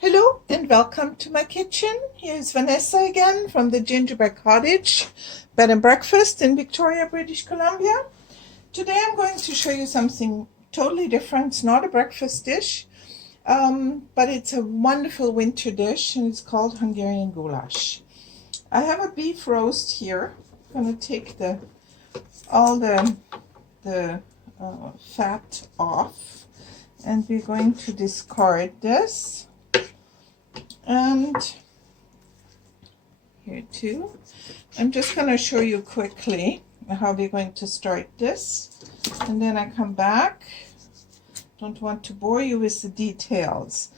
Hello and welcome to my kitchen. Here's Vanessa again from the Gingerbread Cottage Bed and Breakfast in Victoria, British Columbia. Today I'm going to show you something totally different. It's not a breakfast dish, but it's a wonderful winter dish, and it's called Hungarian Gulash. I have a beef roast here. I'm going to take all the fat off, and we're going to discard this. And here too, I'm just going to show you quickly how we're going to start this, and then I come back. Don't want to bore you with the details.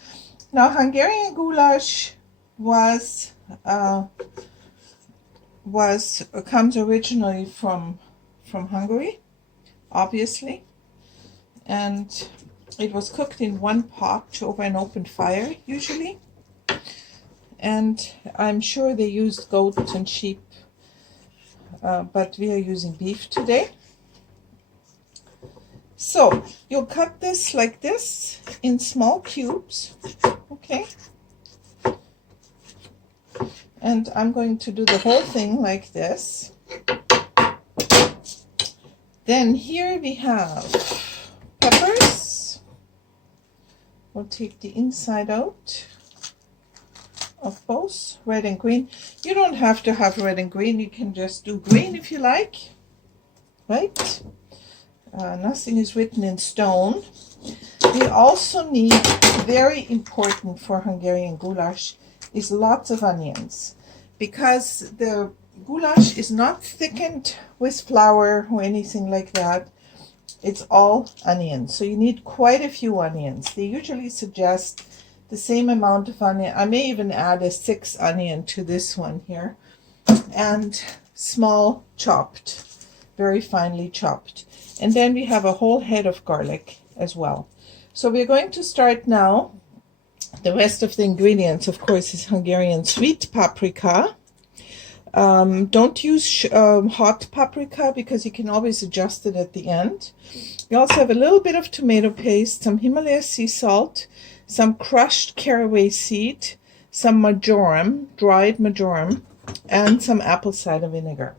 Now, Hungarian goulash comes originally from Hungary, obviously, and it was cooked in one pot over an open fire usually. And I'm sure they used goat and sheep, but we are using beef today. So you'll cut this like this in small cubes, okay? And I'm going to do the whole thing like this. Then here we have peppers. We'll take the inside out of both, red and green. You don't have to have red and green, you can just do green if you like, right? Nothing is written in stone. We also need, very important for Hungarian goulash, is lots of onions, because the goulash is not thickened with flour or anything like that. It's all onions, so you need quite a few onions. They usually suggest the same amount of onion. I may even add a 6 onion to this one here, and small chopped, very finely chopped. And then we have a whole head of garlic as well. So we're going to start now. The rest of the ingredients, of course, is Hungarian sweet paprika. Don't use hot paprika, because you can always adjust it at the end. We also have a little bit of tomato paste, some Himalaya sea salt, some crushed caraway seed, some marjoram, dried marjoram, and some apple cider vinegar.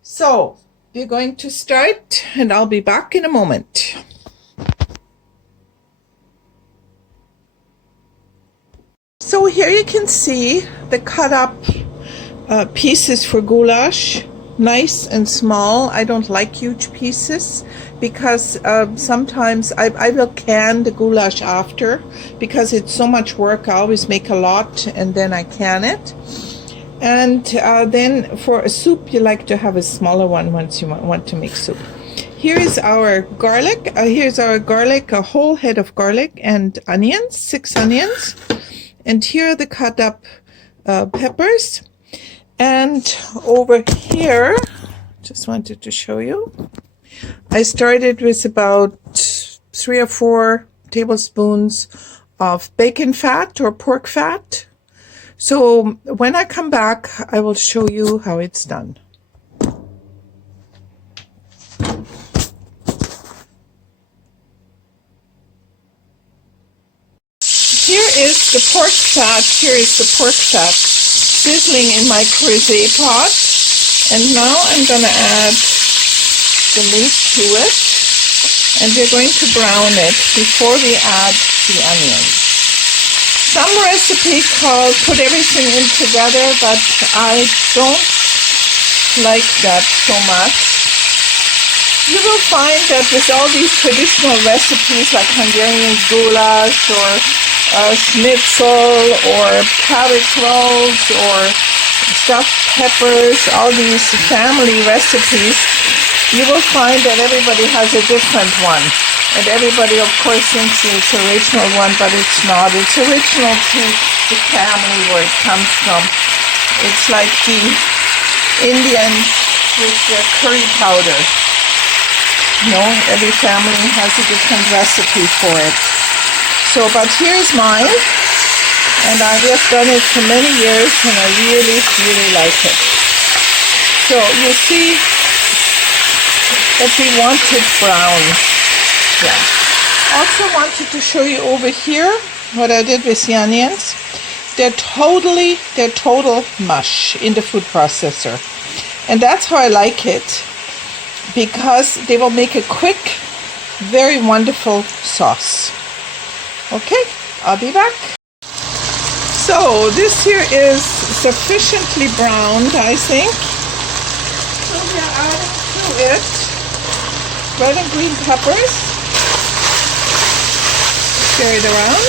So we're going to start, and I'll be back in a moment. So here you can see the cut up pieces for goulash, nice and small. I don't like huge pieces, because sometimes I will can the goulash after, because it's so much work. I always make a lot and then I can it. And then for a soup, you like to have a smaller one once you want to make soup. Here is our garlic. Here's our garlic, a whole head of garlic and onions, 6 onions. And here are the cut up peppers. And over here, just wanted to show you, I started with about 3 or 4 tablespoons of bacon fat or pork fat. So when I come back, I will show you how it's done. Here is the pork fat. Here is the pork fat sizzling in my creuset pot. And now I'm going to add the meat to it, and we're going to brown it before we add the onions. Some recipe called put everything in together, but I don't like that so much. You will find that with all these traditional recipes like Hungarian goulash or schnitzel or carrot rolls or stuffed peppers, all these family recipes, you will find that everybody has a different one. And everybody, of course, thinks it's the original one, but it's not. It's original to the family where it comes from. It's like the Indians with their curry powder. You know, every family has a different recipe for it. So, but here's mine. And I've just done it for many years, and I really, really like it. So you see that we want it brown. Yeah. Also wanted to show you over here what I did with the onions. They're total mush in the food processor. And that's how I like it, because they will make a quick, very wonderful sauce. Okay, I'll be back. So this here is sufficiently browned, I think. So we are adding to it red and green peppers. Stir it around.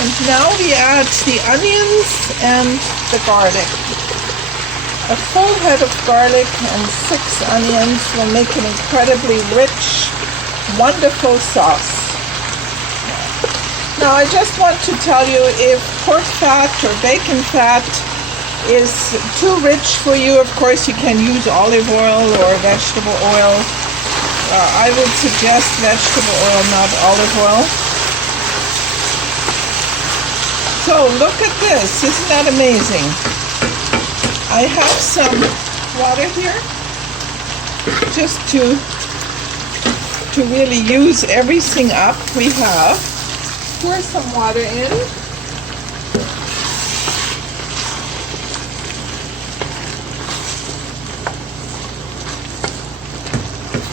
And now we add the onions and the garlic. A full head of garlic and 6 onions will make an incredibly rich, wonderful sauce. Now I just want to tell you, if pork fat or bacon fat is too rich for you, of course you can use olive oil or vegetable oil. I would suggest vegetable oil, not olive oil. So look at this, isn't that amazing? I have some water here just to really use everything up we have. Pour some water in.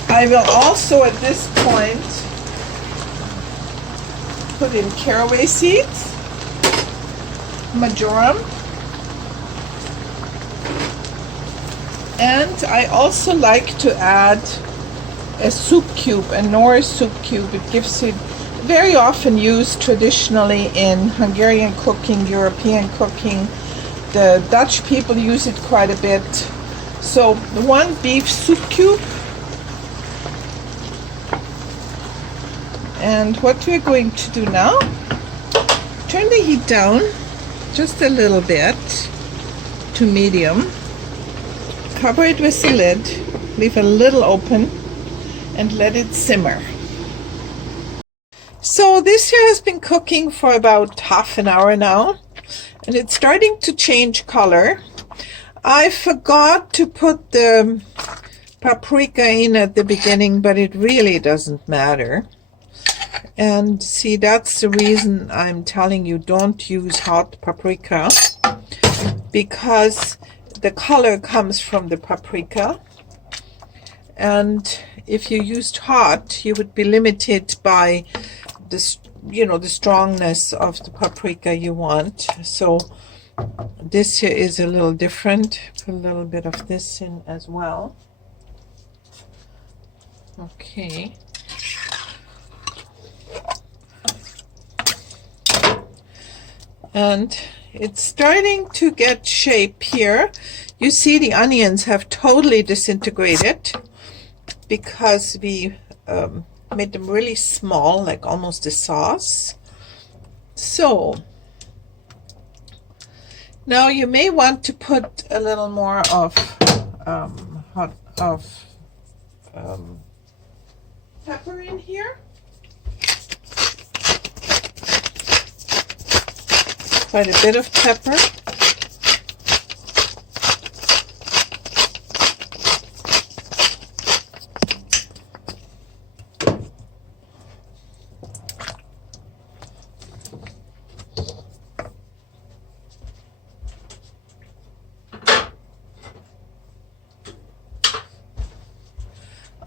I will also at this point put in caraway seeds, marjoram, and I also like to add a soup cube, a Knorr soup cube. It gives it, very often used traditionally in Hungarian cooking, European cooking. The Dutch people use it quite a bit. So 1 beef soup cube. And what we're going to do now, turn the heat down just a little bit to medium. Cover it with the lid, leave a little open, and let it simmer. So this here has been cooking for about half an hour now, and it's starting to change color. I forgot to put the paprika in at the beginning, but it really doesn't matter. And see, that's the reason I'm telling you don't use hot paprika, because the color comes from the paprika, and if you used hot you would be limited by this, the strongness of the paprika you want. So this here is a little different. Put a little bit of this in as well. Okay. And it's starting to get shape here. You see the onions have totally disintegrated because we made them really small, like almost a sauce. So now you may want to put a little more of pepper in here. Quite a bit of pepper.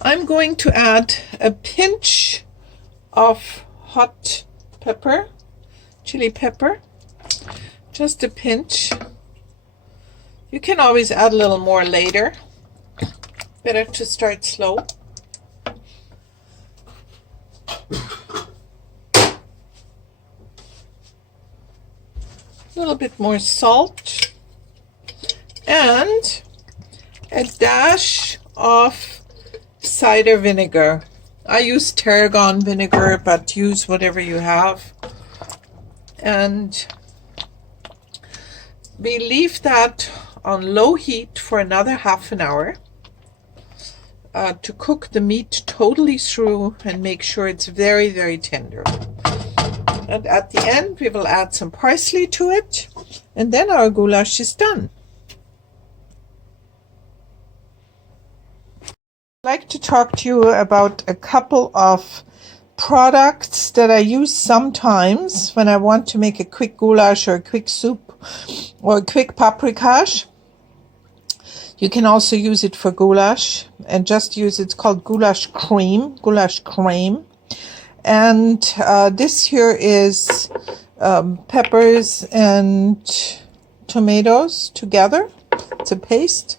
I'm going to add a pinch of hot pepper, chili pepper. Just a pinch. You can always add a little more later. Better to start slow. A little bit more salt. And a dash of cider vinegar. I use tarragon vinegar, but use whatever you have. And we leave that on low heat for another half an hour to cook the meat totally through and make sure it's very, very tender. And at the end, we will add some parsley to it. And then our goulash is done. I'd like to talk to you about a couple of products that I use sometimes when I want to make a quick goulash or a quick soup or a quick paprikash. You can also use it for goulash and just use it's called goulash cream. And this here is peppers and tomatoes together. It's a paste,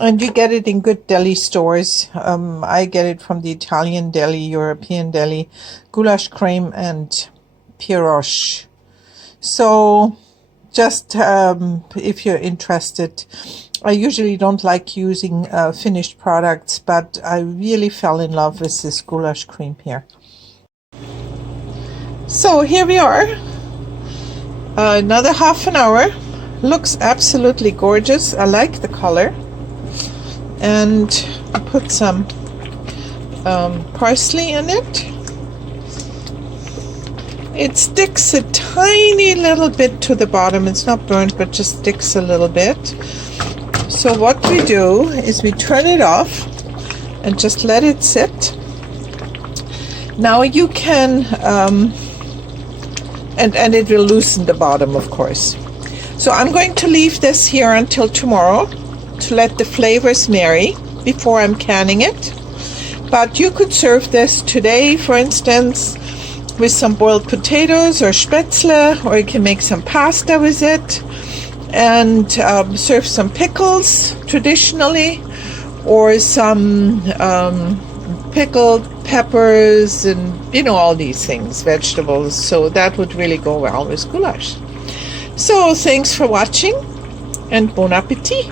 and you get it in good deli stores. I get it from the Italian deli, European deli, goulash cream and piroche. So just if you're interested, I usually don't like using finished products, but I really fell in love with this goulash cream here. So here we are, another half an hour. Looks absolutely gorgeous. I like the color. And I put some parsley in it. It sticks a tiny little bit to the bottom. It's not burnt, but just sticks a little bit. So what we do is we turn it off and just let it sit. Now you can, and it will loosen the bottom, of course. So I'm going to leave this here until tomorrow to let the flavors marry before I'm canning it. But you could serve this today, for instance, with some boiled potatoes or spätzle, or you can make some pasta with it and serve some pickles traditionally, or some pickled peppers and, you know, all these things, vegetables. So that would really go well with goulash. So thanks for watching and bon appetit.